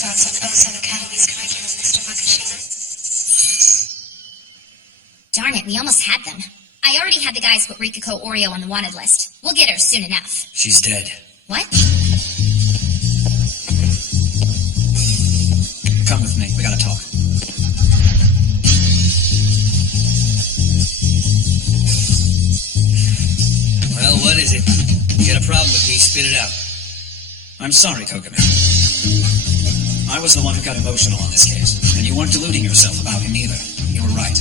thoughts on the Ozone Academy's curriculum, Mr. Makashima? Darn it, we almost had them. I already had the guys put Rikako Oreo on the wanted list. We'll get her soon enough. She's dead. What? Come with me. We gotta talk. Well, what is it? You got a problem with me, spit it out. I'm sorry, Kogami. I was the one who got emotional on this case, and you weren't deluding yourself about him either. You were right.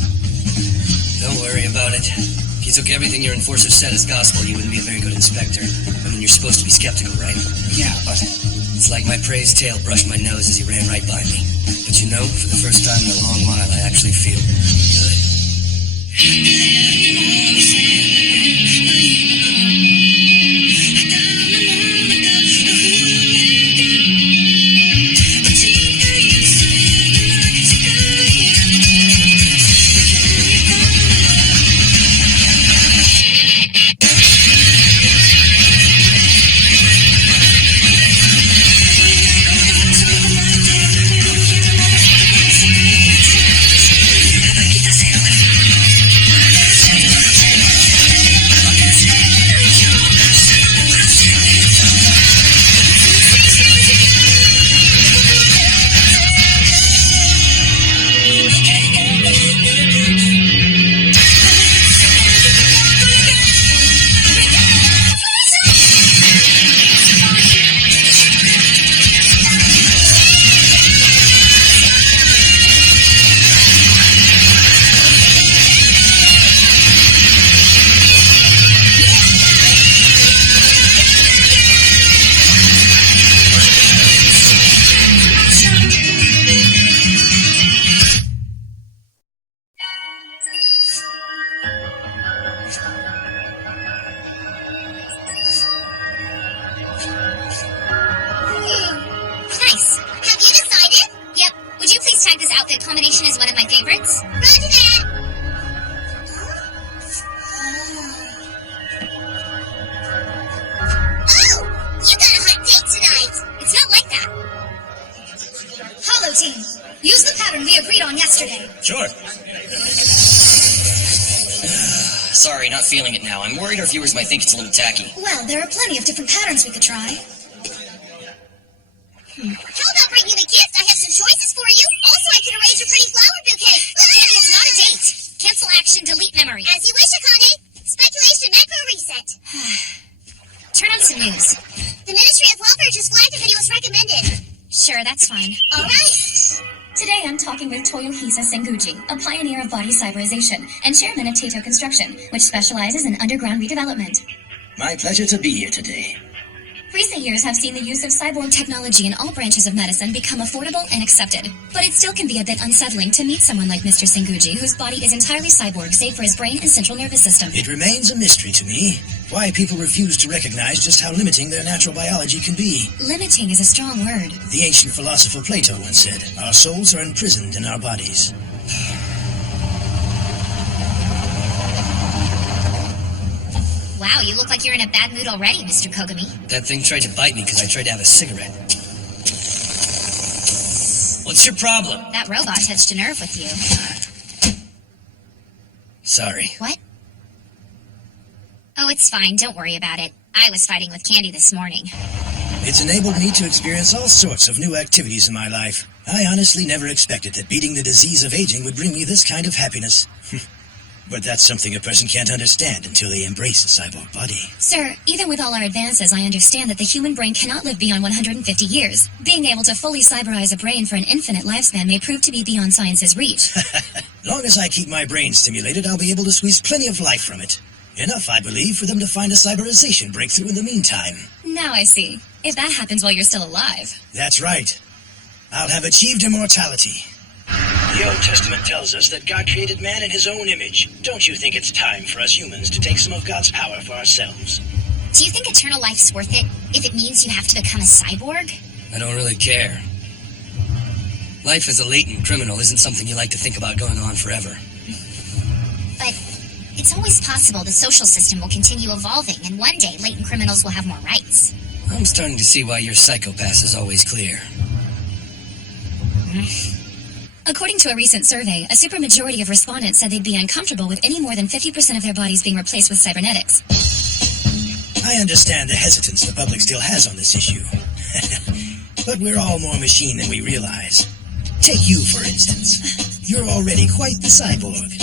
Don't worry about it. If you took everything your enforcer said as gospel, you wouldn't be a very good inspector. I mean, you're supposed to be skeptical, right? Yeah, but... It's like my praised tail brushed my nose as he ran right by me. But you know, for the first time in a long while, I actually feel good. Nice. Have you decided? Yep. Would you please tag this outfit combination as one of my favorites? Roger that! Oh! You got a hot date tonight! It's not like that. Hollow Team, use the pattern we agreed on yesterday. Sure. Sorry, not feeling it now. I'm worried our viewers might think it's a little tacky. Well, there are plenty of different patterns we could try. How about bringing a gift? I have some choices for you. Also, I can arrange a pretty flower bouquet. Candy, it's not a date. Cancel action, delete memory. As you wish, Akane. Speculation macro reset. Turn on some news. The Ministry of Welfare just flagged a video as recommended. Sure, that's fine. All right. Today I'm talking with Toyohisa Senguji, a pioneer of body cyberization and chairman of Tato Construction, which specializes in underground redevelopment. My pleasure to be here today. Recent years have seen the use of cyborg Technology in all branches of medicine become affordable and accepted. But it still can be a bit unsettling to meet someone like Mr. Senguji, whose body is entirely cyborg, save for his brain and central nervous system. It remains a mystery to me why people refuse to recognize just how limiting their natural biology can be. Limiting is a strong word. The ancient philosopher Plato once said, "Our souls are imprisoned in our bodies." Wow, you look like you're in a bad mood already, Mr. Kogami. That thing tried to bite me because I tried to have a cigarette. What's your problem? That robot touched a nerve with you. Sorry. What? Oh, it's fine. Don't worry about it. I was fighting with Candy this morning. It's enabled me to experience all sorts of new activities in my life. I honestly never expected that beating the disease of aging would bring me this kind of happiness. But that's something a person can't understand until they embrace a cyborg body. Sir, even with all our advances, I understand that the human brain cannot live beyond 150 years. Being able to fully cyberize a brain for an infinite lifespan may prove to be beyond science's reach. Long as I keep my brain stimulated, I'll be able to squeeze plenty of life from it. Enough, I believe, for them to find a cyberization breakthrough in the meantime. Now I see. If that happens while you're still alive. That's right. I'll have achieved immortality. The Old Testament tells us that God created man in his own image. Don't you think it's time for us humans to take some of God's power for ourselves? Do you think eternal life's worth it if it means you have to become a cyborg? I don't really care. Life as a latent criminal isn't something you like to think about going on forever. But it's always possible the social system will continue evolving, and one day latent criminals will have more rights. I'm starting to see why your psychopath is always clear. According to a recent survey, a supermajority of respondents said they'd be uncomfortable with any more than 50% of their bodies being replaced with cybernetics. I understand the hesitance the public still has on this issue. But we're all more machine than we realize. Take you, for instance. You're already quite the cyborg.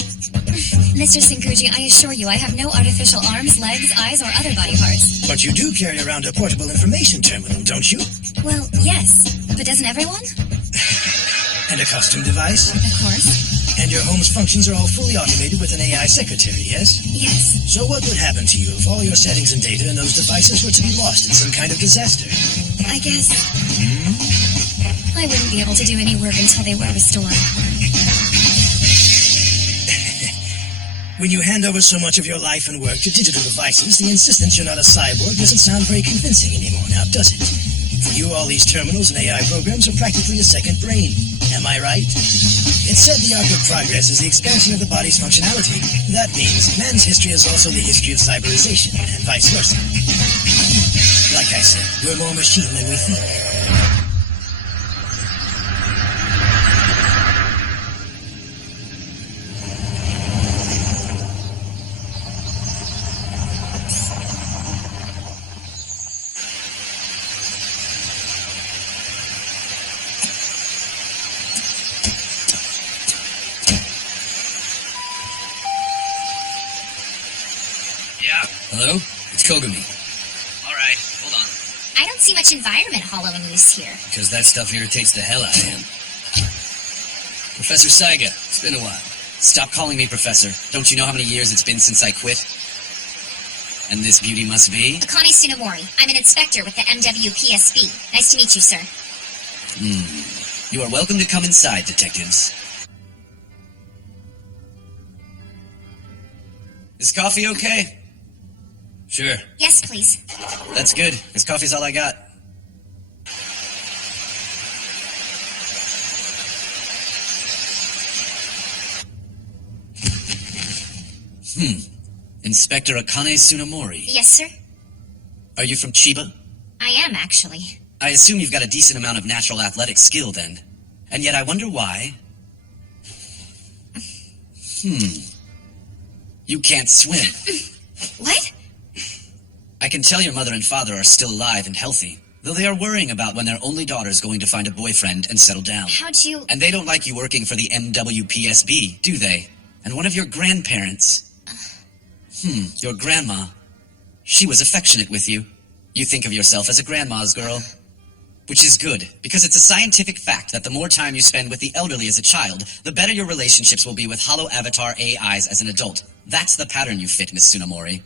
Mr. Senguji, I assure you I have no artificial arms, legs, eyes, or other body parts. But you do carry around a portable information terminal, don't you? Well, yes. But doesn't everyone? And a custom device? Of course. And your home's functions are all fully automated with an AI secretary, yes? Yes. So what would happen to you if all your settings and data in those devices were to be lost in some kind of disaster? I guess I wouldn't be able to do any work until they were restored. When you hand over so much of your life and work to digital devices, the insistence you're not a cyborg doesn't sound very convincing anymore, now does it? For you, all these terminals and AI programs are practically a second brain. Am I right? It's said the arc of progress is the expansion of the body's functionality. That means man's history is also the history of cyberization, and vice versa. Like I said, we're more machine than we think. Hello? It's Kogami. Alright, hold on. I don't see much environment hollow in use here. Because that stuff irritates the hell out of him. Professor Saiga, it's been a while. Stop calling me Professor. Don't you know how many years it's been since I quit? And this beauty must be? Akane Tsunemori. I'm an inspector with the MWPSB. Nice to meet you, sir. You are welcome to come inside, detectives. Is coffee okay? Sure. Yes, please. That's good, because coffee's all I got. Inspector Akane Tsunemori. Yes, sir? Are you from Chiba? I am, actually. I assume you've got a decent amount of natural athletic skill, then. And yet I wonder why... You can't swim. What? I can tell your mother and father are still alive and healthy, though they are worrying about when their only daughter's going to find a boyfriend and settle down. How'd you... And they don't like you working for the MWPSB, do they? And one of your grandparents... your grandma. She was affectionate with you. You think of yourself as a grandma's girl. Which is good, because it's a scientific fact that the more time you spend with the elderly as a child, the better your relationships will be with hollow avatar AIs as an adult. That's the pattern you fit, Miss Tsunemori.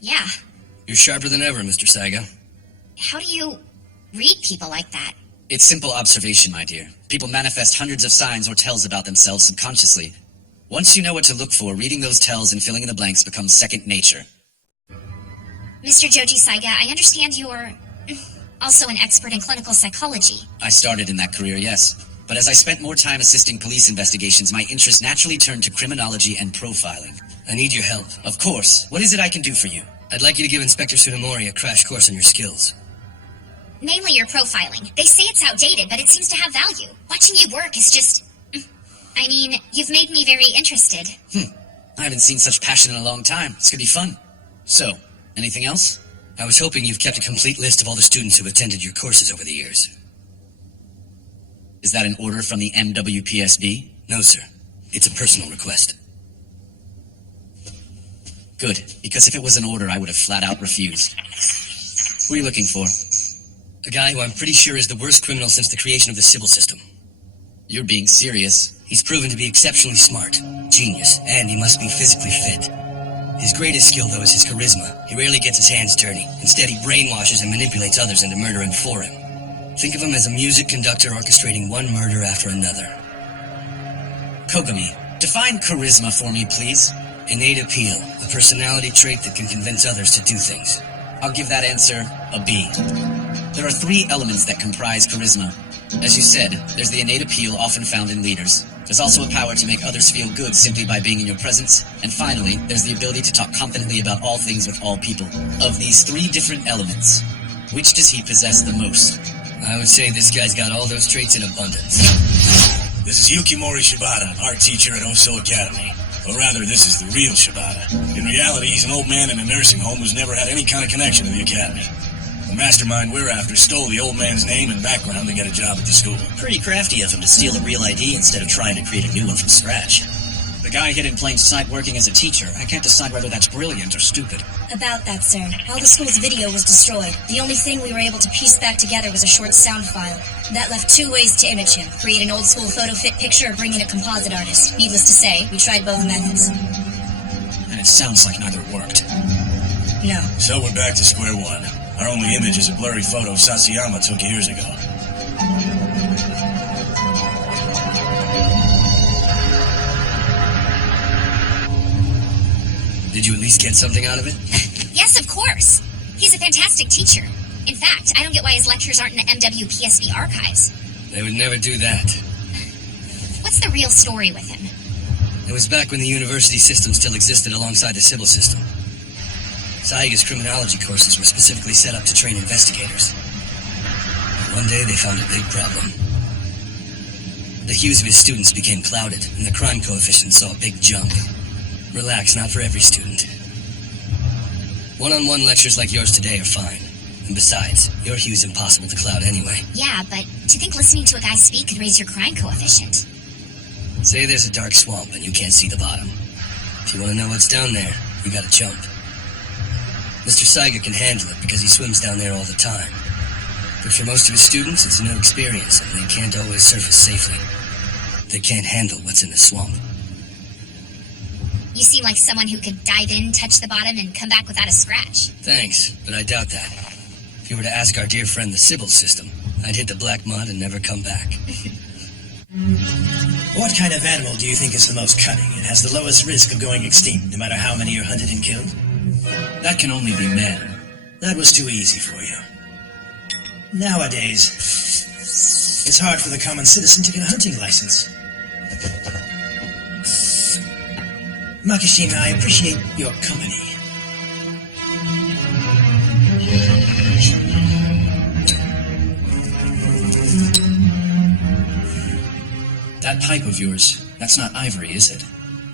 Yeah. You're sharper than ever, Mr. Saiga. How do you read people like that? It's simple observation, my dear. People manifest hundreds of signs or tells about themselves subconsciously. Once you know what to look for, reading those tells and filling in the blanks becomes second nature. Mr. Joji Saiga, I understand you're also an expert in clinical psychology. I started in that career, yes. But as I spent more time assisting police investigations, my interest naturally turned to criminology and profiling. I need your help. Of course. What is it I can do for you? I'd like you to give Inspector Tsunemori a crash course on your skills. Mainly your profiling. They say it's outdated, but it seems to have value. Watching you work is just... I mean, you've made me very interested. I haven't seen such passion in a long time. This could be fun. So, anything else? I was hoping you've kept a complete list of all the students who've attended your courses over the years. Is that an order from the MWPSB? No, sir. It's a personal request. Good, because if it was an order, I would have flat out refused. Who are you looking for? A guy who I'm pretty sure is the worst criminal since the creation of the civil system. You're being serious. He's proven to be exceptionally smart, genius, and he must be physically fit. His greatest skill, though, is his charisma. He rarely gets his hands dirty. Instead, he brainwashes and manipulates others into murdering for him. Think of him as a music conductor orchestrating one murder after another. Kogami, define charisma for me, please. Innate appeal, a personality trait that can convince others to do things. I'll give that answer a B. There are 3 elements that comprise charisma. As you said, there's the innate appeal often found in leaders. There's also a power to make others feel good simply by being in your presence. And finally, there's the ability to talk confidently about all things with all people. Of these 3 different elements, which does he possess the most? I would say this guy's got all those traits in abundance. This is Yukimori Shibata, art teacher at Oso Academy. Or rather, this is the real Shibata. In reality, he's an old man in a nursing home who's never had any kind of connection to the academy. The mastermind we're after stole the old man's name and background to get a job at the school. Pretty crafty of him to steal a real ID instead of trying to create a new one from scratch. The guy hid in plain sight working as a teacher. I can't decide whether that's brilliant or stupid. About that, sir. All the school's video was destroyed. The only thing we were able to piece back together was a short sound file. That left 2 ways to image him. Create an old school photo fit picture or bring in a composite artist. Needless to say, we tried both methods. And it sounds like neither worked. No. So we're back to square one. Our only image is a blurry photo Sasayama took years ago. Did you at least get something out of it? Yes, of course. He's a fantastic teacher. In fact, I don't get why his lectures aren't in the MWPSB archives. They would never do that. What's the real story with him? It was back when the university system still existed alongside the civil system. Saiga's criminology courses were specifically set up to train investigators. But one day they found a big problem. The hues of his students became clouded, and the crime coefficient saw a big jump. Relax, not for every student. One-on-one lectures like yours today are fine. And besides, your hue's impossible to cloud anyway. Yeah, but to think listening to a guy speak could raise your crime coefficient. Say there's a dark swamp and you can't see the bottom. If you want to know what's down there, you gotta jump. Mr. Saiga can handle it because he swims down there all the time. But for most of his students, it's a new experience and they can't always surface safely. They can't handle what's in the swamp. You seem like someone who could dive in, touch the bottom, and come back without a scratch. Thanks, but I doubt that. If you were to ask our dear friend the Sybil system, I'd hit the black mud and never come back. What kind of animal do you think is the most cunning and has the lowest risk of going extinct, no matter how many are hunted and killed? That can only be man. That was too easy for you. Nowadays, it's hard for the common citizen to get a hunting license. Makishima, I appreciate your company. That pipe of yours, that's not ivory, is it?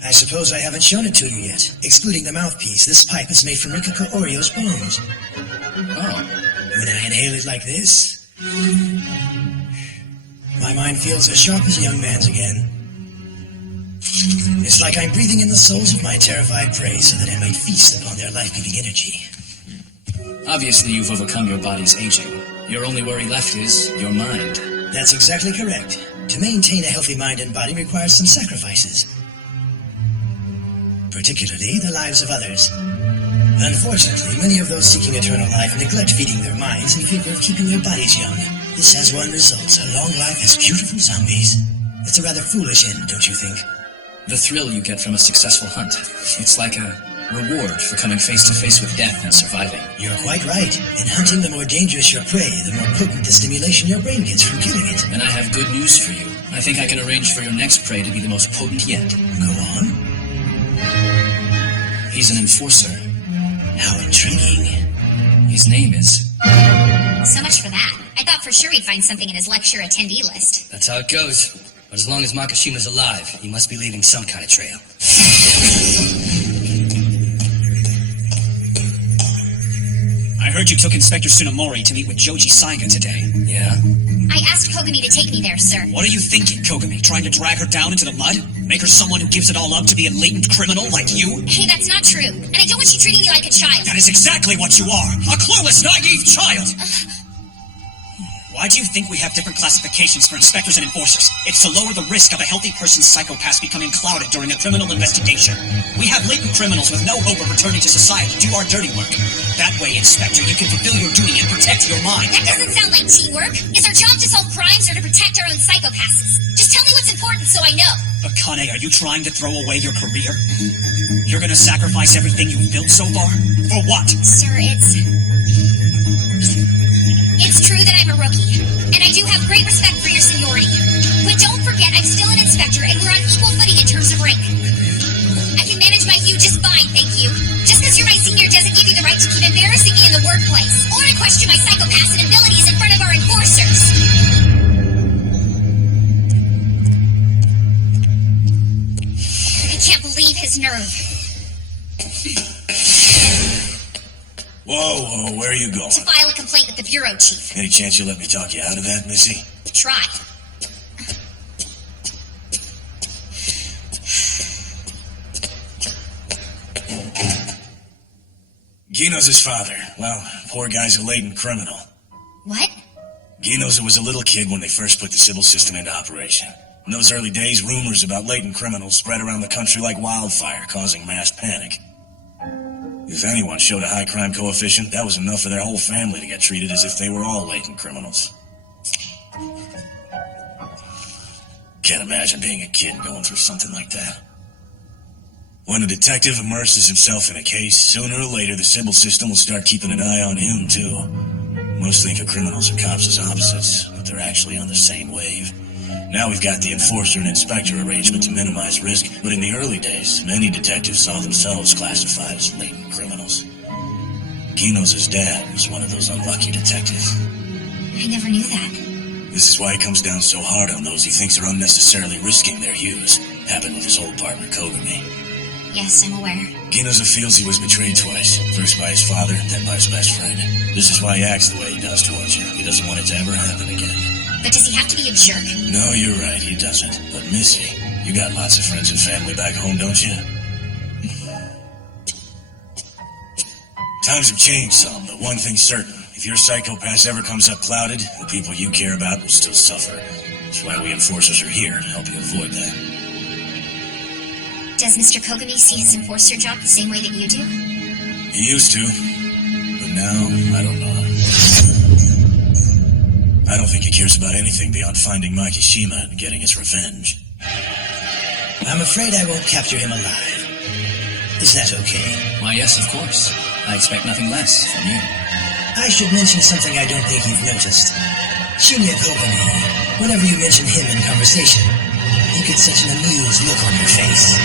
I suppose I haven't shown it to you yet. Excluding the mouthpiece, this pipe is made from Rikako Orio's bones. Oh. When I inhale it like this, my mind feels as sharp as a young man's again. It's like I'm breathing in the souls of my terrified prey so that I might feast upon their life-giving energy. Obviously, you've overcome your body's aging. Your only worry left is your mind. That's exactly correct. To maintain a healthy mind and body requires some sacrifices. Particularly the lives of others. Unfortunately, many of those seeking eternal life neglect feeding their minds in favor of keeping their bodies young. This has one result: a long life as beautiful zombies. It's a rather foolish end, don't you think? The thrill you get from a successful hunt. It's like a reward for coming face to face with death and surviving. You're quite right. In hunting, the more dangerous your prey, the more potent the stimulation your brain gets from killing it. And I have good news for you. I think I can arrange for your next prey to be the most potent yet. Go on. He's an enforcer. How intriguing. His name is... So much for that. I thought for sure we'd find something in his lecture attendee list. That's how it goes. But as long as Makishima's alive, he must be leaving some kind of trail. I heard you took Inspector Tsunemori to meet with Joji Saiga today. Yeah? I asked Kogami to take me there, sir. What are you thinking, Kogami? Trying to drag her down into the mud? Make her someone who gives it all up to be a latent criminal like you? Hey, that's not true. And I don't want you treating me like a child. That is exactly what you are. A clueless, naive child. Why do you think we have different classifications for inspectors and enforcers? It's to lower the risk of a healthy person's psychopaths becoming clouded during a criminal investigation. We have latent criminals with no hope of returning to society do our dirty work. That way, Inspector, you can fulfill your duty and protect your mind. That doesn't sound like teamwork. Is our job to solve crimes or to protect our own psychopaths? Just tell me what's important so I know. Akane, are you trying to throw away your career? You're gonna sacrifice everything you've built so far? For what? Sir, It's true that I'm a rookie, and I do have great respect for your seniority. But don't forget, I'm still an inspector, and we're on equal footing in terms of rank. I can manage my hue just fine, thank you. Just because you're my senior doesn't give you the right to keep of embarrassing me in the workplace, or to question my psychopaths and abilities in front of our enforcers. I can't believe his nerve. Whoa, where are you going? To file a complaint with the bureau chief. Any chance you'll let me talk you out of that, Missy? Try. Gino's his father. Well, poor guy's a latent criminal. What? Gino's was a little kid when they first put the Sybil system into operation. In those early days, rumors about latent criminals spread around the country like wildfire, causing mass panic. If anyone showed a high crime coefficient, that was enough for their whole family to get treated as if they were all latent criminals. Can't imagine being a kid and going through something like that. When a detective immerses himself in a case, sooner or later the Sybil system will start keeping an eye on him, too. Most think of criminals and cops as opposites, but they're actually on the same wave. Now we've got the enforcer and inspector arrangement to minimize risk, but in the early days, many detectives saw themselves classified as latent criminals. Gino's dad was one of those unlucky detectives. I never knew that. This is why he comes down so hard on those he thinks are unnecessarily risking their use. Happened with his old partner, Kogami. Yes, I'm aware. Ginoza feels he was betrayed twice. First by his father, then by his best friend. This is why he acts the way he does towards you. He doesn't want it to ever happen again. But does he have to be a jerk? No, you're right, he doesn't. But Missy, you got lots of friends and family back home, don't you? Times have changed some, but one thing's certain. If your psychopath ever comes up clouded, the people you care about will still suffer. That's why we enforcers are here to help you avoid that. Does Mr. Kogami see his enforcer job the same way that you do? He used to, but now, I don't know. I don't think he cares about anything beyond finding Makishima and getting his revenge. I'm afraid I won't capture him alive. Is that okay? Why, yes, of course. I expect nothing less from you. I should mention something I don't think you've noticed. Shinya Kogami, whenever you mention him in conversation, you get such an amused look on your face.